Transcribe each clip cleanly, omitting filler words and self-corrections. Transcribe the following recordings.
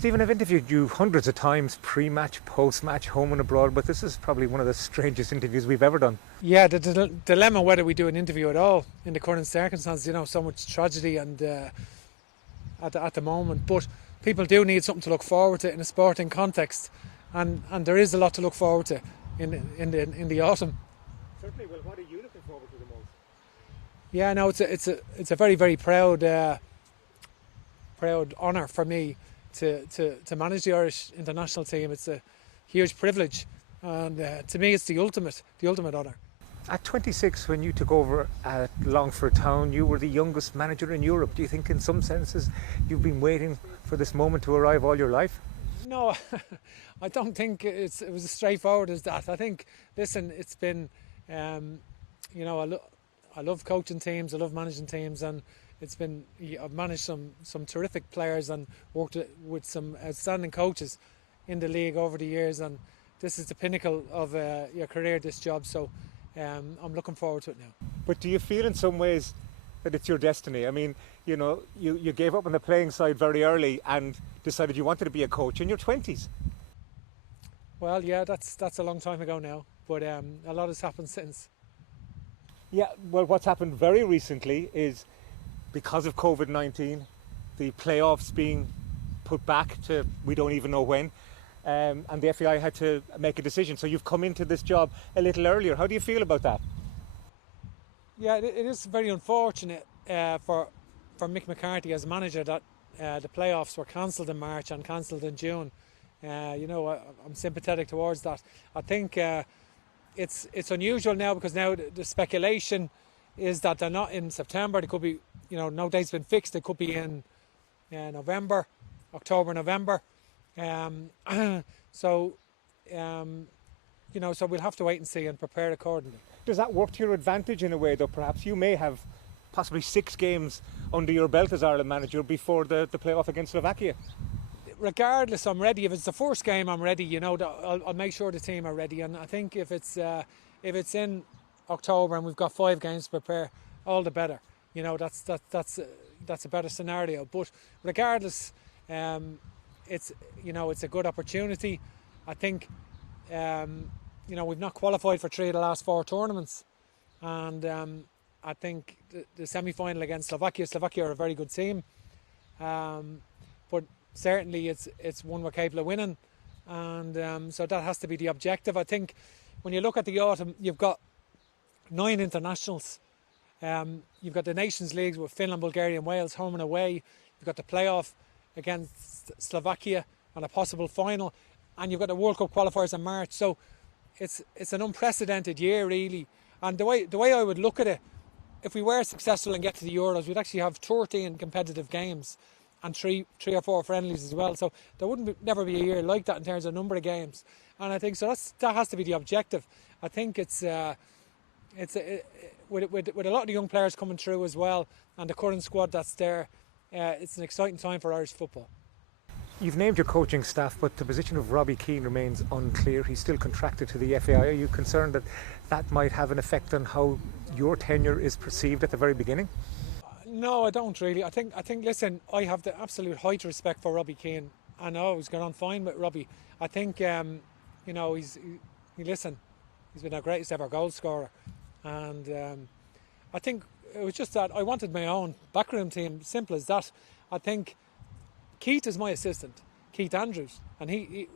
Stephen, I've interviewed you hundreds of times, pre-match, post-match, home and abroad, but this is probably one of the strangest interviews we've ever done. Yeah, the dilemma whether we do an interview at all in the current circumstances, so much tragedy and at the moment. But people do need something to look forward to in a sporting context, and there is a lot to look forward to in the autumn. Certainly. Well, what are you looking forward to the most? Yeah, no, it's a very, very proud honour for me to manage the Irish international team. It's a huge privilege, and to me it's the ultimate honour. At 26, when you took over at Longford Town, you were the youngest manager in Europe. Do you think in some senses you've been waiting for this moment to arrive all your life? No, I don't think it was as straightforward as that. I think, listen, it's been, I love coaching teams, I love managing teams, and I've managed some terrific players and worked with some outstanding coaches in the league over the years, and this is the pinnacle of your career, this job, so I'm looking forward to it now. But do you feel in some ways that it's your destiny? I mean, you gave up on the playing side very early and decided you wanted to be a coach in your 20s. Well, yeah, that's a long time ago now, but a lot has happened since. Yeah, well, what's happened very recently is, because of COVID-19, the playoffs being put back to we don't even know when, and the FAI had to make a decision. So you've come into this job a little earlier. How do you feel about that? Yeah, it is very unfortunate for Mick McCarthy as manager that the playoffs were cancelled in March and cancelled in June. I'm sympathetic towards that. I think it's unusual now, because now the speculation is that they're not in September. They could be, no date's been fixed. They could be in November, October, November. So we'll have to wait and see and prepare accordingly. Does that work to your advantage in a way, though? Perhaps you may have possibly 6 games under your belt as Ireland manager before the playoff against Slovakia. Regardless, I'm ready. If it's the first game, I'm ready. I'll make sure the team are ready. And I think if it's in October and we've got 5 games to prepare, all the better. That's a better scenario. But regardless, it's a good opportunity. I think we've not qualified for 3 of the last 4 tournaments, and I think the semi-final against Slovakia are a very good team, but certainly it's one we're capable of winning, and so that has to be the objective. I think when you look at the autumn, you've got 9 internationals. You've got the Nations Leagues with Finland, Bulgaria and Wales home and away. You've got the playoff against Slovakia and a possible final, and you've got the World Cup qualifiers in March. So it's an unprecedented year, really. And the way I would look at it, if we were successful and get to the Euros, we'd actually have 13 competitive games and three or four friendlies as well. So there never be a year like that in terms of number of games. And I think so that has to be the objective. I think with a lot of the young players coming through as well, and the current squad that's there, it's an exciting time for Irish football. You've named your coaching staff, but the position of Robbie Keane remains unclear. He's still contracted to the FAI. Are you concerned that might have an effect on how your tenure is perceived at the very beginning? No, I don't really. I think. Listen, I have the absolute height of respect for Robbie Keane. I know he's got on fine with Robbie. I think he's been our greatest ever goal scorer, and I think it was just that I wanted my own backroom team. Simple as that. I think Keith is my assistant, Keith Andrews, and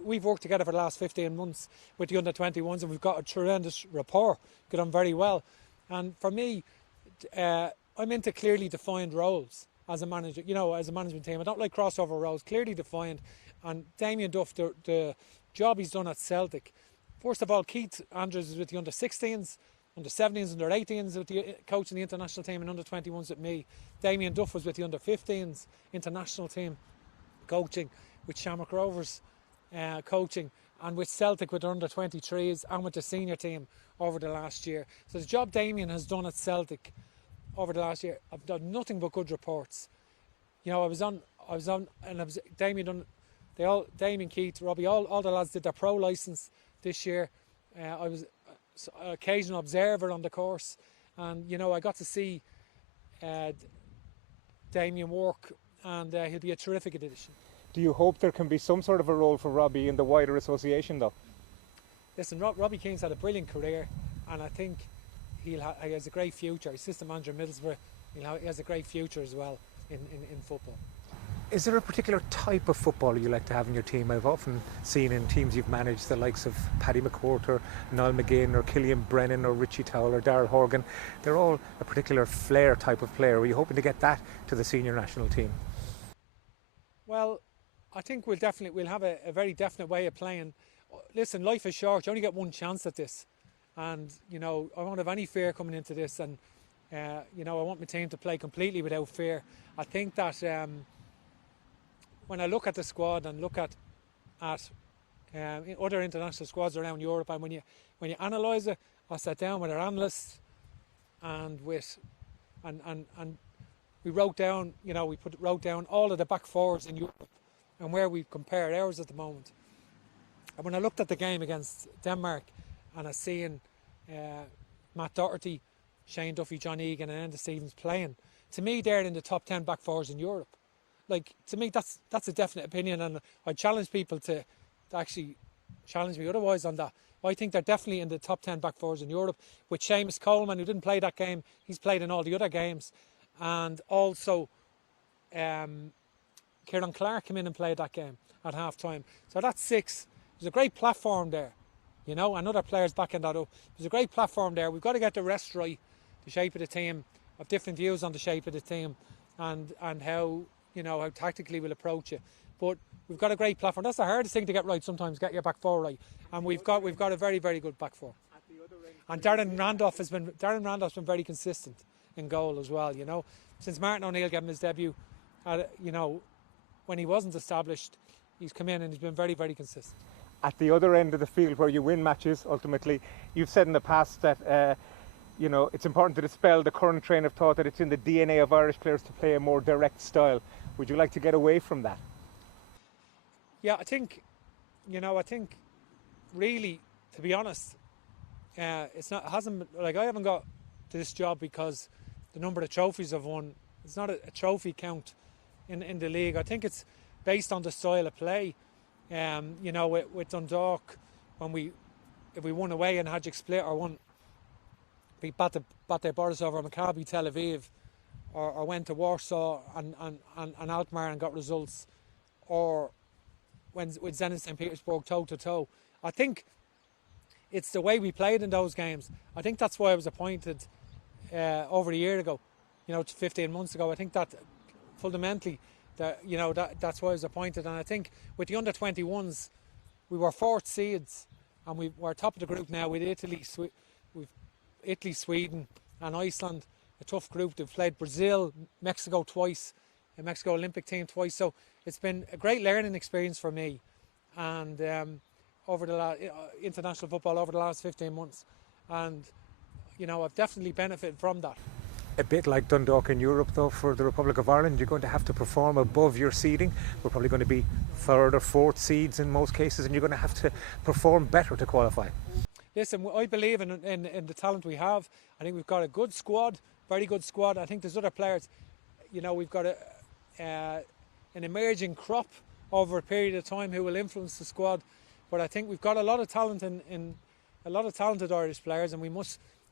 we've worked together for the last 15 months with the under-21s, and we've got a tremendous rapport, get on very well. And for me, I'm into clearly defined roles as a manager, as a management team. I don't like crossover roles, clearly defined. And Damien Duff, the job he's done at Celtic, first of all, Keith Andrews is with the under-16s, under-17s, under-18s with the coaching the international team, and under-21s with me. Damien Duff was with the under-15s international team, coaching with Shamrock Rovers, coaching, and with Celtic with under-23s and with the senior team over the last year. So the job Damien has done at Celtic over the last year, I've done nothing but good reports. I was on, and Damien done. Damien, Keith, Robbie, all the lads did their pro licence this year. I was an occasional observer on the course, and I got to see Damien work, and he'll be a terrific addition. Do you hope there can be some sort of a role for Robbie in the wider association, though? Listen, Robbie Keane's had a brilliant career, and I think he has a great future. He's assistant manager of Middlesbrough. He has a great future as well in football. Is there a particular type of footballer you like to have in your team? I've often seen in teams you've managed the likes of Paddy McCourt or Niall McGinn or Killian Brennan or Richie Towell or Darryl Horgan. They're all a particular flair type of player. Are you hoping to get that to the senior national team? Well, I think we'll have a very definite way of playing. Listen, life is short. You only get one chance at this, and I won't have any fear coming into this. And I want my team to play completely without fear. I think that when I look at the squad and look at other international squads around Europe, and when you analyse it, I sat down with our analysts and we wrote down all of the back fours in Europe and where we compare ours at the moment. And when I looked at the game against Denmark and I seen Matt Doherty, Shane Duffy, John Egan and Enda Stevens playing, to me they're in the top 10 back fours in Europe. Like, to me that's a definite opinion, and I challenge people to actually challenge me otherwise on that. I think they're definitely in the top 10 back fours in Europe, with Seamus Coleman, who didn't play that game. He's played in all the other games, and also Kieran Clark came in and played that game at half time. So that's 6. There's a great platform there, and other players backing that up. There's a great platform there. We've got to get the rest right, the shape of the team. I've different views on the shape of the team and how how tactically we'll approach it. But we've got a great platform. That's the hardest thing to get right sometimes, get your back four right. And we've got a very, very good back four. And Darren Randolph's been very consistent in goal as well, Since Martin O'Neill gave him his debut, when he wasn't established, he's come in and he's been very, very consistent. At the other end of the field where you win matches, ultimately, you've said in the past that it's important to dispel the current train of thought that it's in the DNA of Irish players to play a more direct style. Would you like to get away from that? Yeah, I think really, to be honest, I haven't got to this job because the number of trophies I've won. It's not a trophy count in the league. I think it's based on the style of play. With Dundalk, if we won away in Hajduk Split or won, we Bate Borisov or Maccabi Tel Aviv, or went to Warsaw and Alkmaar and got results, or with Zenit St. Petersburg toe to toe. I think it's the way we played in those games. I think that's why I was appointed over a year ago, 15 months ago. I think that fundamentally that's why I was appointed. And I think with the under-21s, we were 4th seeds and we're top of the group now with Italy, Sweden and Iceland. A tough group. They've played Brazil, Mexico twice, the Mexico Olympic team twice. So it's been a great learning experience for me, and over the international football over the last 15 months, and I've definitely benefited from that. A bit like Dundalk in Europe, though, for the Republic of Ireland, you're going to have to perform above your seeding. We're probably going to be 3rd or 4th seeds in most cases, and you're going to have to perform better to qualify. Listen, I believe in the talent we have. I think we've got a good squad, very good squad. I think there's other players. We've got an emerging crop over a period of time who will influence the squad. But I think we've got a lot of talent in a lot of talented Irish players, and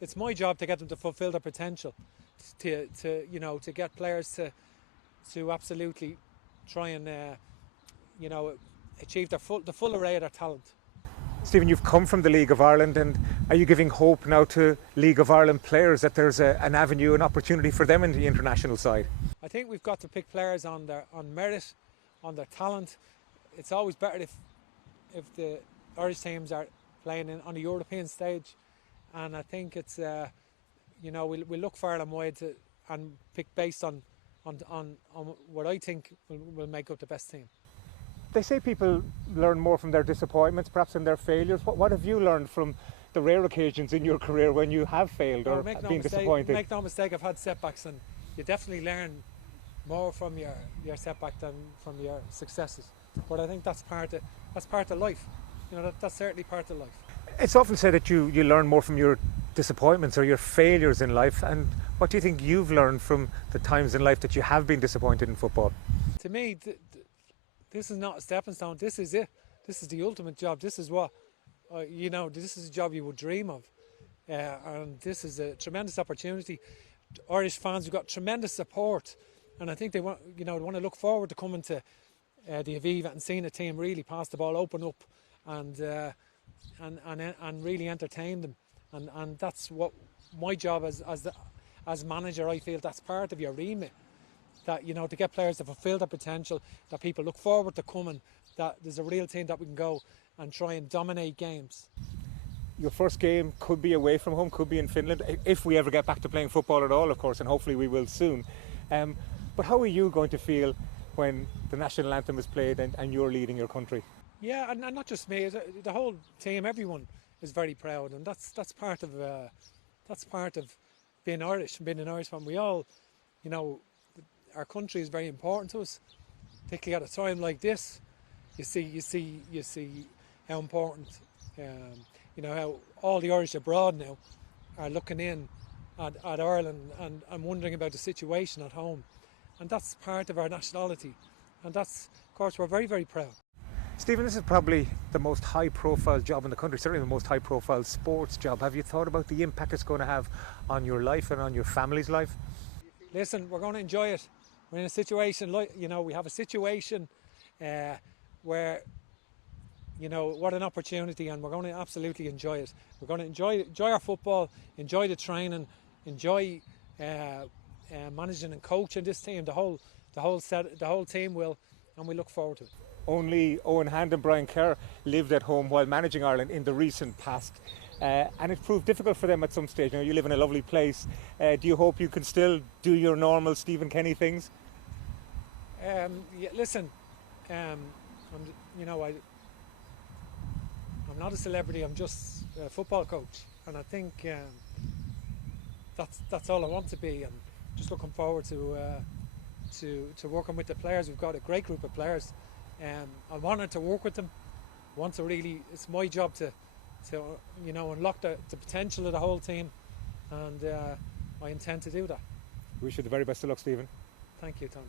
it's my job to get them to fulfil their potential, to get players to absolutely try and achieve the full array of their talent. Stephen, you've come from the League of Ireland, and are you giving hope now to League of Ireland players that there's an avenue, an opportunity for them in the international side? I think we've got to pick players on merit, on their talent. It's always better if the Irish teams are playing on the European stage, and I think it's we'll look far and wide and pick based on what I think will make up the best team. They say people learn more from their disappointments, perhaps than their failures. What have you learned from the rare occasions in your career when you have failed or been disappointed? Make no mistake, I've had setbacks, and you definitely learn more from your setback than from your successes. But I think that's part of life. That's certainly part of life. It's often said that you learn more from your disappointments or your failures in life. And what do you think you've learned from the times in life that you have been disappointed in football? To me, this is not a stepping stone. This is it. This is the ultimate job. This is what, this is a job you would dream of. And this is a tremendous opportunity. Irish fans have got tremendous support, and I think they want to look forward to coming to the Aviva and seeing a team really pass the ball, open up, and really entertain them. And that's what my job as manager. I feel that's part of your remit. That to get players to fulfil their potential, that people look forward to coming, that there's a real team that we can go and try and dominate games. Your first game could be away from home, could be in Finland, if we ever get back to playing football at all, of course, and hopefully we will soon. But how are you going to feel when the national anthem is played and you're leading your country? Yeah, and not just me, the whole team, everyone is very proud, and that's part of being Irish and being an Irishman. We all, our country is very important to us, particularly at a time like this. You see how important. How all the Irish abroad now are looking in at Ireland and wondering about the situation at home. And that's part of our nationality. And that's, of course, we're very, very proud. Stephen, this is probably the most high-profile job in the country, certainly the most high-profile sports job. Have you thought about the impact it's going to have on your life and on your family's life? Listen, we're going to enjoy it. We're in a situation, we have a situation where what an opportunity, and we're going to absolutely enjoy it. We're going to enjoy our football, enjoy the training, enjoy managing and coaching this team. The whole team will, and we look forward to it. Only Owen Hand and Brian Kerr lived at home while managing Ireland in the recent past, and it proved difficult for them at some stage. You live in a lovely place. Do you hope you can still do your normal Stephen Kenny things? Listen, I'm not a celebrity. I'm just a football coach, and I think that's all I want to be. And just looking forward to working with the players. We've got a great group of players. I'm honoured to work with them. It's my job to unlock the potential of the whole team, and I intend to do that. Wish you the very best of luck, Stephen. Thank you, Tom.